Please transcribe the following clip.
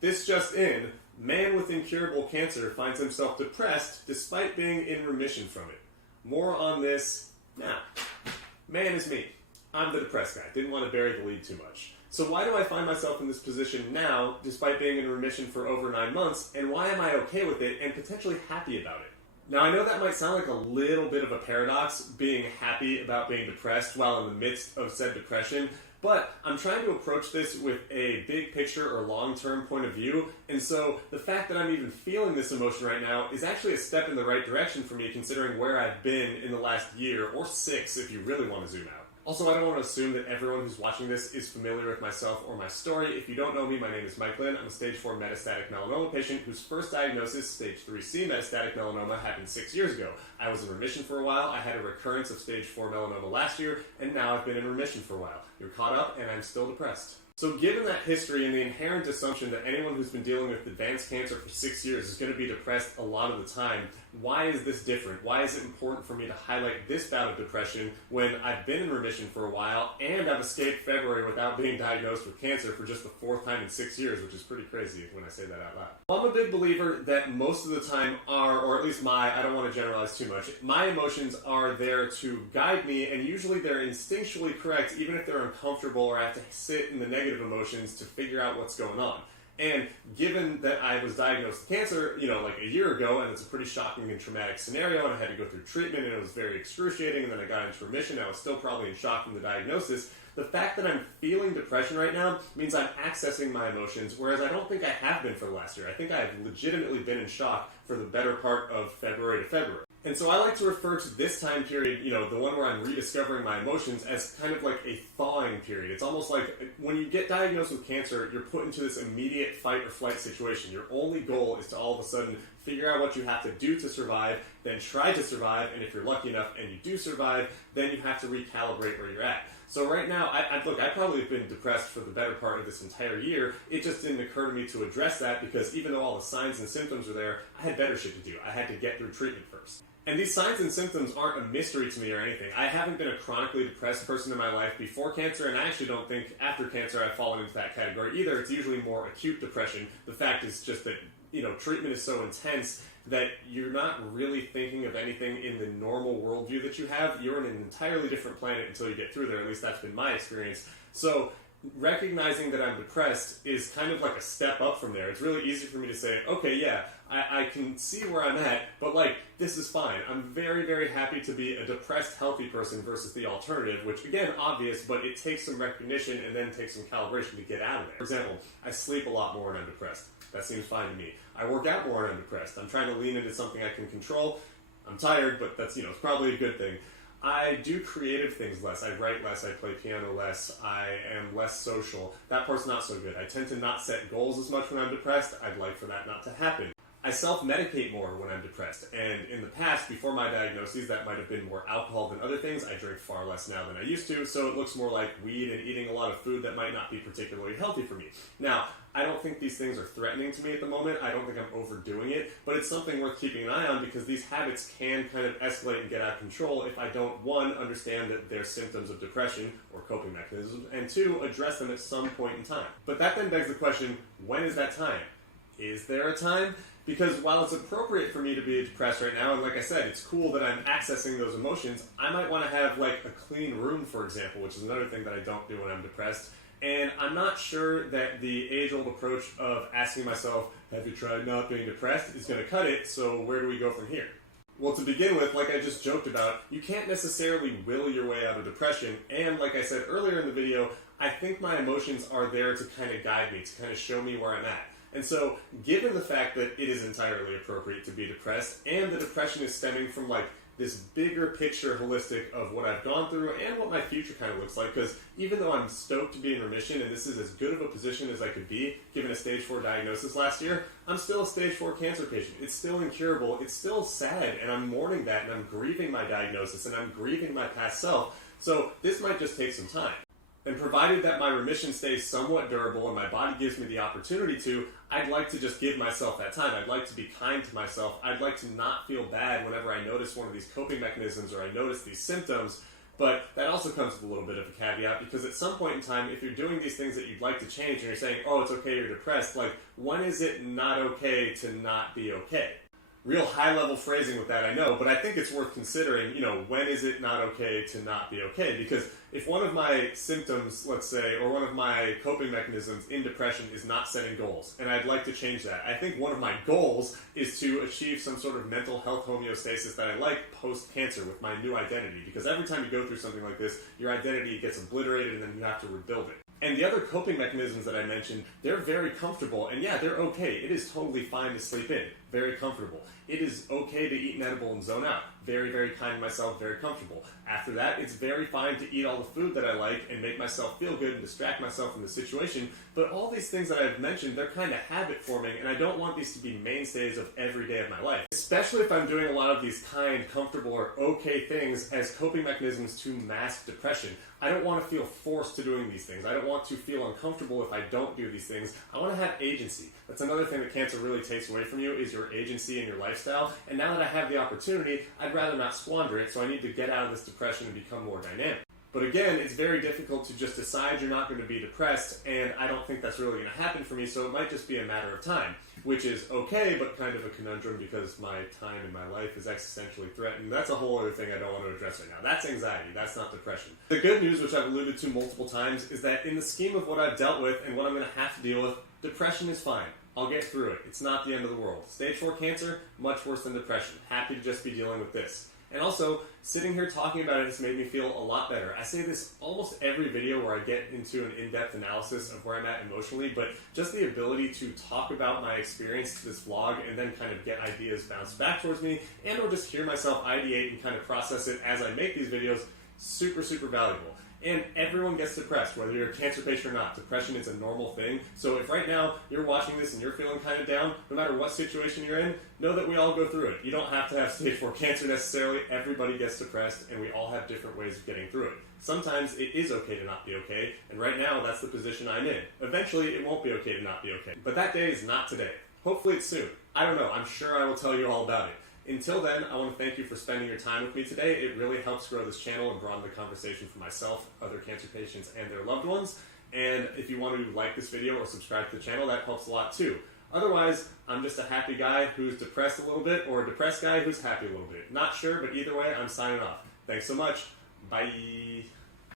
This just in, man with incurable cancer finds himself depressed despite being in remission from it. More on this now. Man is me. I'm the depressed guy. Didn't want to bury the lead too much. So why do I find myself in this position now, despite being in remission for over 9 months, and why am I okay with it and potentially happy about it? Now, I know that might sound like a little bit of a paradox, being happy about being depressed while in the midst of said depression, but I'm trying to approach this with a big picture or long-term point of view, and so the fact that I'm even feeling this emotion right now is actually a step in the right direction for me, considering where I've been in the last year, or 6 if you really want to zoom out. Also, I don't want to assume that everyone who's watching this is familiar with myself or my story. If you don't know me, my name is Mike Lynn. I'm a stage 4 metastatic melanoma patient whose first diagnosis, stage 3C metastatic melanoma, happened 6 years ago. I was in remission for a while. I had a recurrence of stage 4 melanoma last year, and now I've been in remission for a while. You're caught up, and I'm still depressed. So given that history and the inherent assumption that anyone who's been dealing with advanced cancer for 6 years is going to be depressed a lot of the time, why is this different? Why is it important for me to highlight this bout of depression when I've been in remission for a while and I've escaped February without being diagnosed with cancer for just the 4th time in 6 years, which is pretty crazy when I say that out loud. Well, I'm a big believer that most of the time or at least I don't want to generalize too much, my emotions are there to guide me, and usually they're instinctually correct even if they're uncomfortable or I have to sit in the negative emotions to figure out what's going on. And given that I was diagnosed with cancer, like a year ago, and it's a pretty shocking and traumatic scenario, and I had to go through treatment, and it was very excruciating, and then I got into remission, and I was still probably in shock from the diagnosis, the fact that I'm feeling depression right now means I'm accessing my emotions, whereas I don't think I have been for the last year. I think I've legitimately been in shock for the better part of February to February. And so I like to refer to this time period, the one where I'm rediscovering my emotions, as kind of like a thawing period. It's almost like when you get diagnosed with cancer, you're put into this immediate fight or flight situation. Your only goal is to all of a sudden figure out what you have to do to survive, then try to survive, and if you're lucky enough and you do survive, then you have to recalibrate where you're at. So right now, I probably have been depressed for the better part of this entire year. It just didn't occur to me to address that because even though all the signs and symptoms are there, I had better shit to do. I had to get through treatment first. And these signs and symptoms aren't a mystery to me or anything. I haven't been a chronically depressed person in my life before cancer, and I actually don't think after cancer I've fallen into that category either. It's usually more acute depression. The fact is just that, treatment is so intense that you're not really thinking of anything in the normal worldview that you have. You're on an entirely different planet until you get through there. At least that's been my experience. So recognizing that I'm depressed is kind of like a step up from there. It's really easy for me to say, okay, yeah, I can see where I'm at, but this is fine. I'm very, very happy to be a depressed, healthy person versus the alternative, which again, obvious, but it takes some recognition and then takes some calibration to get out of there. For example, I sleep a lot more when I'm depressed. That seems fine to me. I work out more when I'm depressed. I'm trying to lean into something I can control. I'm tired, but that's, it's probably a good thing. I do creative things less. I write less. I play piano less. I am less social. That part's not so good. I tend to not set goals as much when I'm depressed. I'd like for that not to happen. I self-medicate more when I'm depressed, and in the past, before my diagnoses, that might have been more alcohol than other things. I drink far less now than I used to, so it looks more like weed and eating a lot of food that might not be particularly healthy for me. Now, I don't think these things are threatening to me at the moment. I don't think I'm overdoing it, but it's something worth keeping an eye on because these habits can kind of escalate and get out of control if I don't, 1, understand that they're symptoms of depression or coping mechanisms, and 2, address them at some point in time. But that then begs the question, when is that time? Is there a time? Because while it's appropriate for me to be depressed right now, and like I said, it's cool that I'm accessing those emotions, I might want to have a clean room, for example, which is another thing that I don't do when I'm depressed. And I'm not sure that the age-old approach of asking myself, have you tried not being depressed, is going to cut it, so where do we go from here? Well, to begin with, like I just joked about, you can't necessarily will your way out of depression, and like I said earlier in the video, I think my emotions are there to kind of guide me, to kind of show me where I'm at. And so, given the fact that it is entirely appropriate to be depressed, and the depression is stemming from this bigger picture holistic of what I've gone through and what my future kind of looks like, because even though I'm stoked to be in remission, and this is as good of a position as I could be, given a stage 4 diagnosis last year, I'm still a stage 4 cancer patient. It's still incurable, it's still sad, and I'm mourning that, and I'm grieving my diagnosis, and I'm grieving my past self, so this might just take some time. And provided that my remission stays somewhat durable and my body gives me the opportunity to, I'd like to just give myself that time. I'd like to be kind to myself. I'd like to not feel bad whenever I notice one of these coping mechanisms or I notice these symptoms. But that also comes with a little bit of a caveat, because at some point in time, if you're doing these things that you'd like to change and you're saying, oh, it's okay, you're depressed, like, when is it not okay to not be okay? Real high-level phrasing with that, I know, but I think it's worth considering, when is it not okay to not be okay? Because if one of my symptoms, let's say, or one of my coping mechanisms in depression is not setting goals, and I'd like to change that, I think one of my goals is to achieve some sort of mental health homeostasis that I like post-cancer with my new identity, because every time you go through something like this, your identity gets obliterated and then you have to rebuild it. And the other coping mechanisms that I mentioned, they're very comfortable, and yeah, they're okay. It is totally fine to sleep in. Very comfortable. It is okay to eat an edible and zone out. Very, very kind to myself, very comfortable. After that, it's very fine to eat all the food that I like and make myself feel good and distract myself from the situation. But all these things that I've mentioned, they're kind of habit forming, and I don't want these to be mainstays of every day of my life. Especially if I'm doing a lot of these kind, comfortable, or okay things as coping mechanisms to mask depression. I don't want to feel forced to doing these things. I don't want to feel uncomfortable if I don't do these things. I want to have agency. That's another thing that cancer really takes away from you, is your agency and your lifestyle. And now that I have the opportunity, I'd rather not squander it, so I need to get out of this depression and become more dynamic. But again, it's very difficult to just decide you're not going to be depressed, and I don't think that's really going to happen for me, so it might just be a matter of time, which is okay, but kind of a conundrum because my time in my life is existentially threatened. That's a whole other thing I don't want to address right now. That's anxiety, that's not depression. The good news, which I've alluded to multiple times, is that in the scheme of what I've dealt with and what I'm going to have to deal with, depression is fine. I'll get through it. It's not the end of the world. Stage 4 cancer, much worse than depression. Happy to just be dealing with this. And also, sitting here talking about it has made me feel a lot better. I say this almost every video where I get into an in-depth analysis of where I'm at emotionally, but just the ability to talk about my experience to this vlog and then kind of get ideas bounced back towards me, and or just hear myself ideate and kind of process it as I make these videos, super, super valuable. And everyone gets depressed, whether you're a cancer patient or not. Depression is a normal thing. So if right now you're watching this and you're feeling kind of down, no matter what situation you're in, know that we all go through it. You don't have to have stage 4 cancer necessarily. Everybody gets depressed, and we all have different ways of getting through it. Sometimes it is okay to not be okay, and right now that's the position I'm in. Eventually it won't be okay to not be okay. But that day is not today. Hopefully it's soon. I don't know. I'm sure I will tell you all about it. Until then, I want to thank you for spending your time with me today. It really helps grow this channel and broaden the conversation for myself, other cancer patients, and their loved ones. And if you want to like this video or subscribe to the channel, that helps a lot too. Otherwise, I'm just a happy guy who's depressed a little bit, or a depressed guy who's happy a little bit. Not sure, but either way, I'm signing off. Thanks so much. Bye.